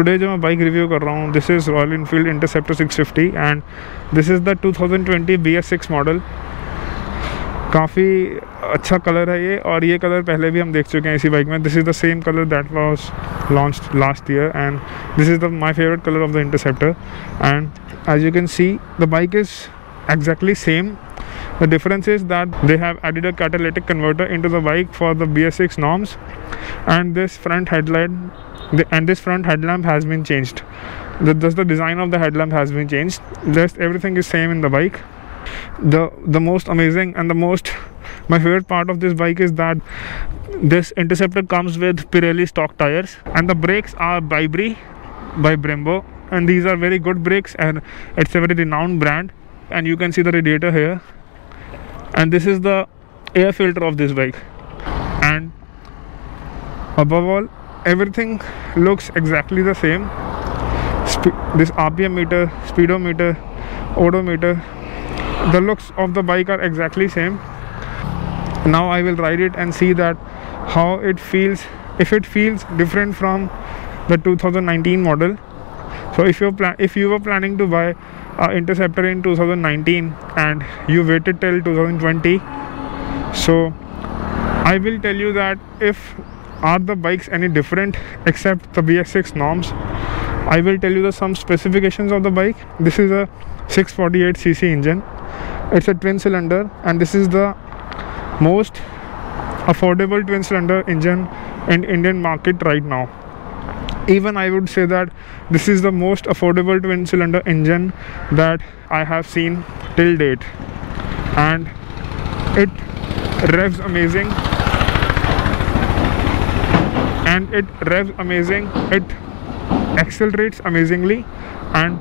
Today जो मैं bike review कर रहा हूँ, this is royal Enfield interceptor 650 and this is the 2020 BS6 model. काफ़ी अच्छा कलर है ये, और ये कलर पहले भी हम देख चुके हैं इसी बाइक में। This is the same colour that was launched last year and this is the my favourite colour of the Interceptor. And as you can see the bike is exactly same. The difference is that they have added a catalytic converter into the bike for the BS6 norms, and this front headlamp has been changed. Thus the design of the headlamp has been changed. Just everything is same in the bike. The most amazing and my favorite part of this bike is that this Interceptor comes with Pirelli stock tires, and the brakes are Vibri by Brembo, and these are very good brakes, and it's a very renowned brand. And you can see the radiator here, and this is the air filter of this bike. And above all, everything looks exactly the same. This RPM meter, speedometer, odometer, the looks of the bike are exactly same. Now I will ride it and see that how it feels, if it feels different from the 2019 model. So if you were planning to buy Interceptor in 2019 and you waited till 2020, so I will tell you that if are the bikes any different except the BS6 norms. I will tell you some specifications of the bike. This is a 648cc engine. It's a twin cylinder, and this is the most affordable twin cylinder engine in Indian market right now. Even I would say that this is the most affordable twin cylinder engine that I have seen till date, and it revs amazing, it accelerates amazingly. And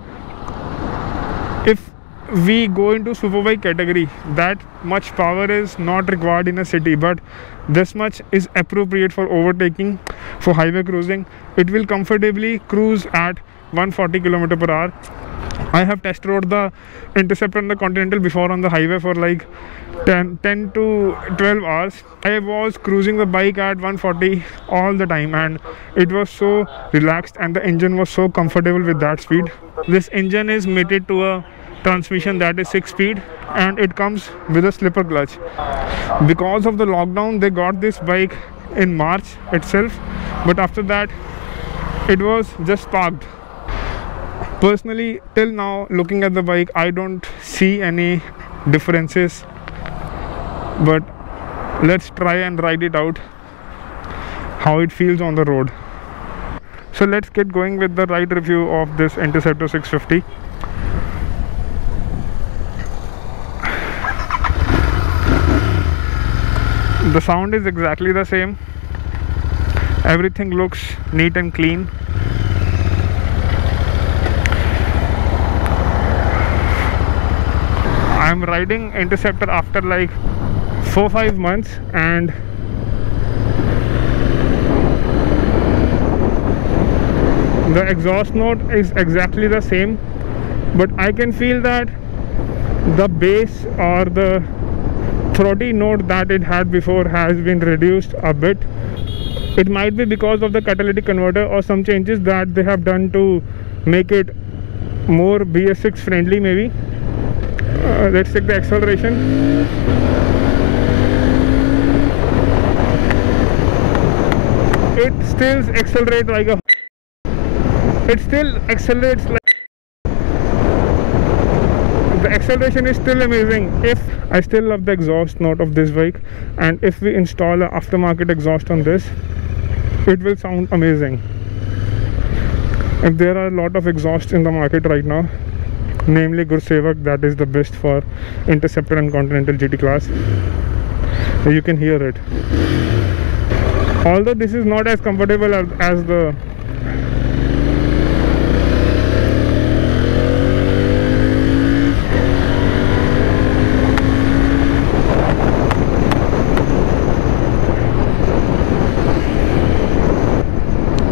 if we go into superbike category, that much power is not required in a city, but this much is appropriate for overtaking, for highway cruising. It will comfortably cruise at 140 km/h. I have test rode the Interceptor and the Continental before on the highway for like 10 to 12 hours. I was cruising the bike at 140 all the time, and it was so relaxed, and the engine was so comfortable with that speed. This engine is mated to a transmission that is 6-speed, and it comes with a slipper clutch. Because of the lockdown, they got this bike in March itself, but after that it was just parked. Personally, till now, looking at the bike, I don't see any differences, but let's try and ride it out, how it feels on the road. So let's get going with the ride review of this Interceptor 650. The sound is exactly the same. Everything looks neat and clean. I'm riding Interceptor after like 4-5 months, and the exhaust note is exactly the same, but I can feel that the bass or the throaty note that it had before has been reduced a bit. It might be because of the catalytic converter or some changes that they have done to make it more BS6 friendly maybe. Let's check the acceleration. It still accelerates like a... It still accelerates like... The acceleration is still amazing. I still love the exhaust note of this bike, and if we install an aftermarket exhaust on this, it will sound amazing. If there are a lot of exhausts in the market right now, namely Gursevak, that is the best for Interceptor and Continental GT class, you can hear it. Although this is not as comfortable as the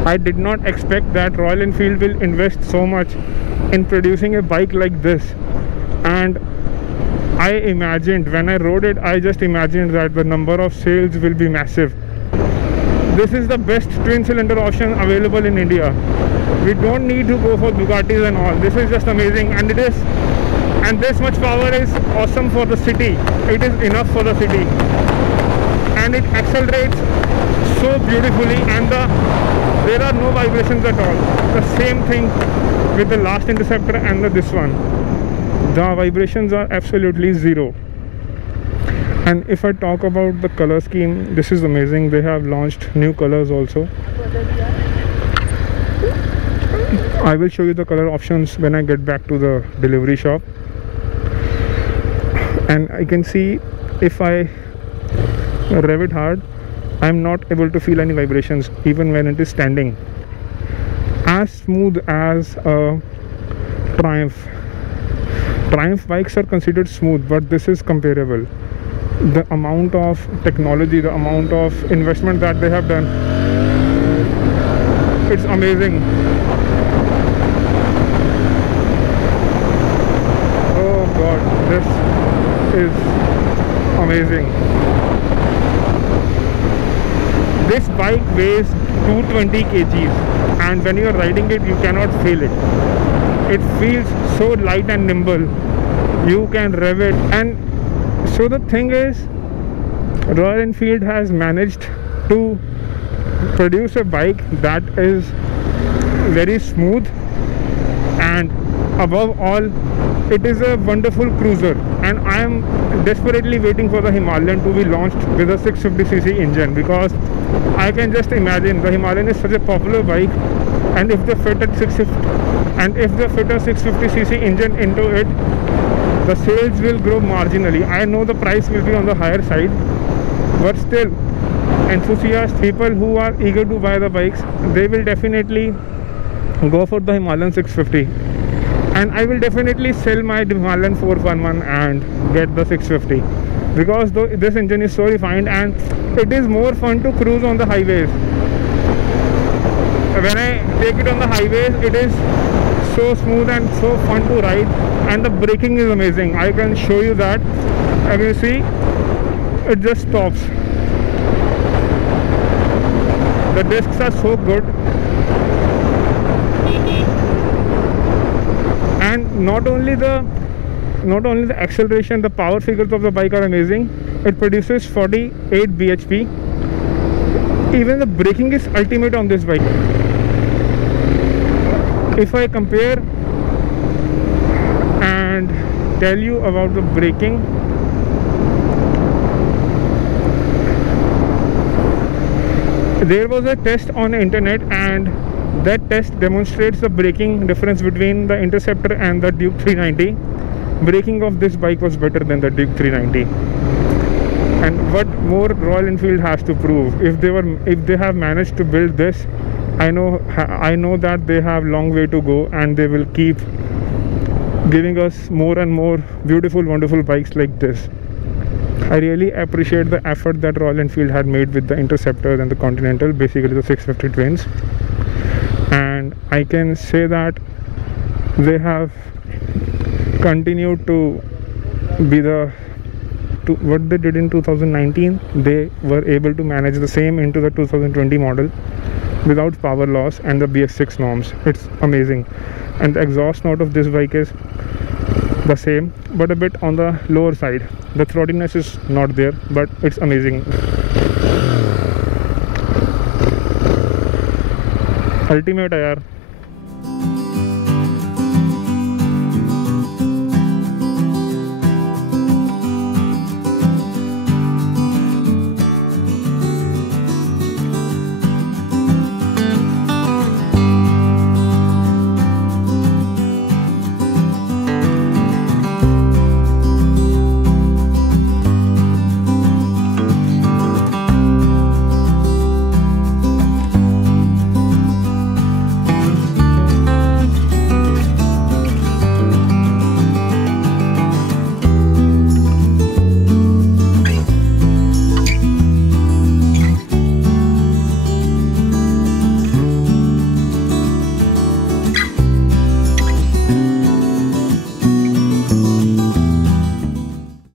I did not expect that Royal Enfield will invest so much in producing a bike like this, and I imagined, when I rode it, I just imagined that the number of sales will be massive. This is the best twin cylinder option available in India. We don't need to go for Bugattis and all. This is just amazing, and this much power is awesome for the city. It is enough for the city, and it accelerates so beautifully, and there are no vibrations at all. The same thing with the last Interceptor and this one. The vibrations are absolutely zero. And if I talk about the color scheme, this is amazing. They have launched new colors also. I will show you the color options when I get back to the delivery shop. And I can see if I rev it hard, I'm not able to feel any vibrations even when it is standing. As smooth as a Triumph. Triumph bikes are considered smooth, but this is comparable. The amount of technology, the amount of investment that they have done, it's amazing. Oh god, this is amazing. This bike weighs 220 kgs, and when you are riding it, you cannot feel it. It feels so light and nimble. You can rev it. And so the thing is, Royal Enfield has managed to produce a bike that is very smooth, and above all, it is a wonderful cruiser. And I am desperately waiting for the Himalayan to be launched with a 650cc engine, because I can just imagine the Himalayan is such a popular bike, and if they fit a 650cc engine into it, the sales will grow marginally. I know the price will be on the higher side, but still, enthusiast people who are eager to buy the bikes, they will definitely go for the Himalayan 650. And I will definitely sell my Himalayan 411 and get the 650, because this engine is so refined, and it is more fun to cruise on the highways. When I take it on the highways, it is so smooth and so fun to ride, and the braking is amazing. I can show you that. As you see, it just stops. The discs are so good, and not only the acceleration, the power figures of the bike are amazing. It produces 48 bhp. Even the braking is ultimate on this bike. If I compare and tell you about the braking, there was a test on the internet, and that test demonstrates the braking difference between the Interceptor and the Duke 390. Braking of this bike was better than the Duke 390. And what more Royal Enfield has to prove? If they have managed to build this, I know that they have long way to go, and they will keep giving us more and more beautiful, wonderful bikes like this. I really appreciate the effort that Royal Enfield had made with the Interceptor and the Continental, basically the 650 twins. And I can say that they have continued to be what they did in 2019. They were able to manage the same into the 2020 model without power loss and the BS6 norms. It's amazing. And the exhaust note of this bike is the same, but a bit on the lower side. The throatiness is not there, but it's amazing. Ultimate है यार.